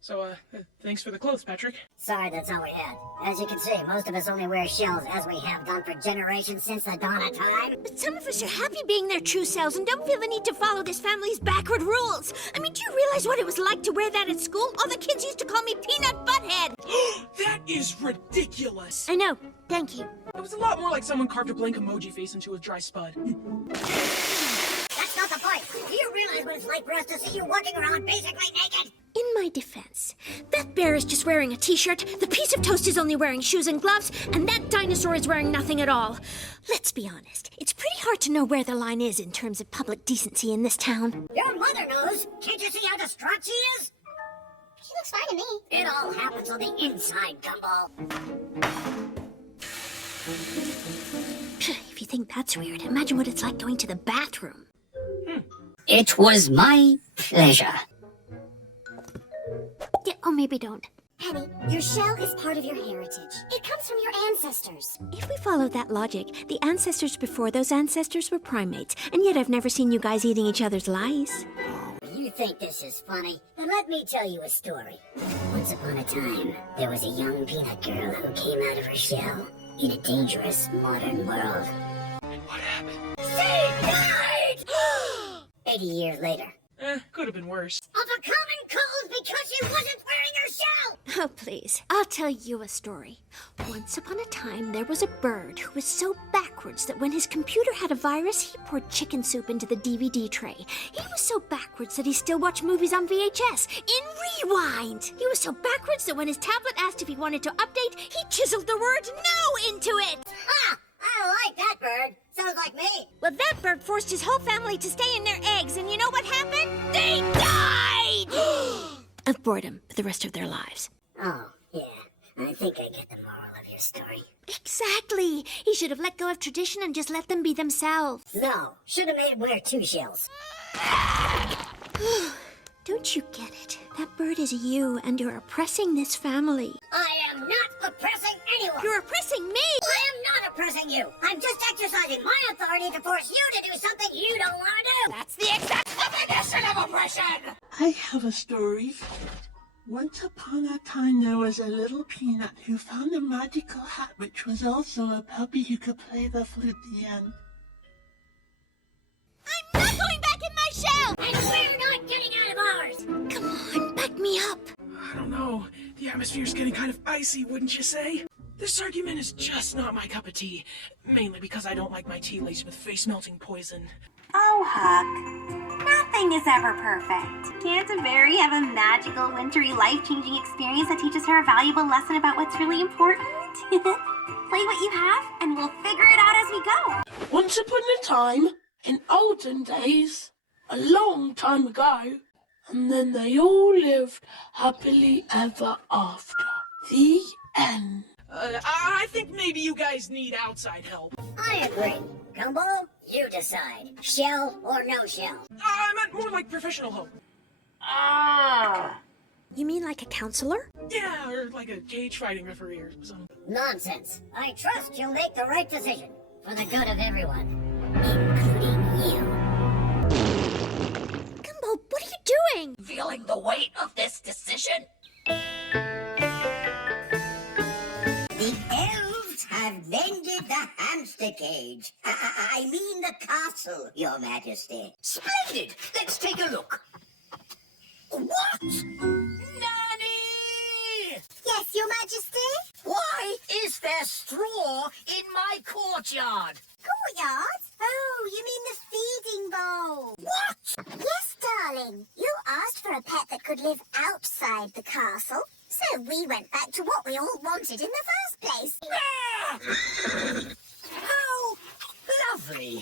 So, thanks for the clothes, Patrick. Sorry, that's all we had. As you can see, most of us only wear shells, as we have done for generations since the dawn of time. But some of us are happy being their true selves and don't feel the need to follow this family's backward rules. I mean, do you realize what it was like to wear that at school? All the kids used to call me Peanut Butthead. That is ridiculous. I know. Thank you. It was a lot more like someone carved a blank emoji face into a dry spud. That's not the point. Do you realize what it's like for us to see you walking around basically naked? In my defense, that bear is just wearing a t-shirt, the piece of toast is only wearing shoes and gloves, and that dinosaur is wearing nothing at all. Let's be honest, it's pretty hard to know where the line is in terms of public decency in this town. Your mother knows. Can't you see how distraught she is? She looks fine to me. It all happens on the inside, Gumball. If you think that's weird, imagine what it's like going to the bathroom. It was my pleasure. Yeah, oh, maybe don't. Penny, your shell is part of your heritage. It comes from your ancestors. If we followed that logic, the ancestors before those ancestors were primates, and yet I've never seen you guys eating each other's lice. You think this is funny? Then let me tell you a story. Once upon a time, there was a young peanut girl who came out of her shell in a dangerous modern world. And what happened? She died! 80 years later. Could have been worse. Of a common cold because she wasn't wearing her shell! Oh, please. I'll tell you a story. Once upon a time, there was a bird who was so backwards that when his computer had a virus, he poured chicken soup into the DVD tray. He was so backwards that he still watched movies on VHS in rewind. He was so backwards that when his tablet asked if he wanted to update, he chiseled the word no into it. Ha! I like that bird. Sounds like me. Well, that bird forced his whole family to stay in their eggs, and you know what happened? They died! Of boredom for the rest of their lives. Oh, yeah. I think I get the moral of your story. Exactly. He should have let go of tradition and just let them be themselves. No, should have made wear two shells. Don't you get it? That bird is you, and you're oppressing this family. I am not oppressing anyone. You're oppressing me! I am not oppressing you. I'm just exercising my authority to force you to do something you don't want to do. That's the exact definition of oppression! I have a story. Once upon a time, there was a little peanut who found a magical hat, which was also a puppy who could play the flute at the end. I'm not going back in my shell! And we're not getting out of ours. Come on, back me up. I don't know. The atmosphere's getting kind of icy, wouldn't you say? This argument is just not my cup of tea. Mainly because I don't like my tea laced with face-melting poison. Oh, Huck. Nothing is ever perfect. Can't a berry have a magical, wintry, life-changing experience that teaches her a valuable lesson about what's really important? Play what you have, and we'll figure it out as we go. Once upon a time, in olden days, a long time ago, and then they all lived happily ever after. The end. I think maybe you guys need outside help. I agree. Gumball, you decide. Shell or no shell? I meant more like professional help. You mean like a counselor? Yeah, or like a cage fighting referee or something. Nonsense. I trust you'll make the right decision. For the good of everyone. Including you. Gumball, what are you doing? Feeling the weight of this decision? The elves have mended the hamster cage. I mean the castle, Your Majesty. Splendid! Let's take a look. What? Nanny! Yes, Your Majesty? Why is there straw in my courtyard? Courtyard? Oh, you mean the feeding bowl. What? Yes, darling. You asked for a pet that could live outside the castle. So we went back to what we all wanted in the first place. Ah! How lovely.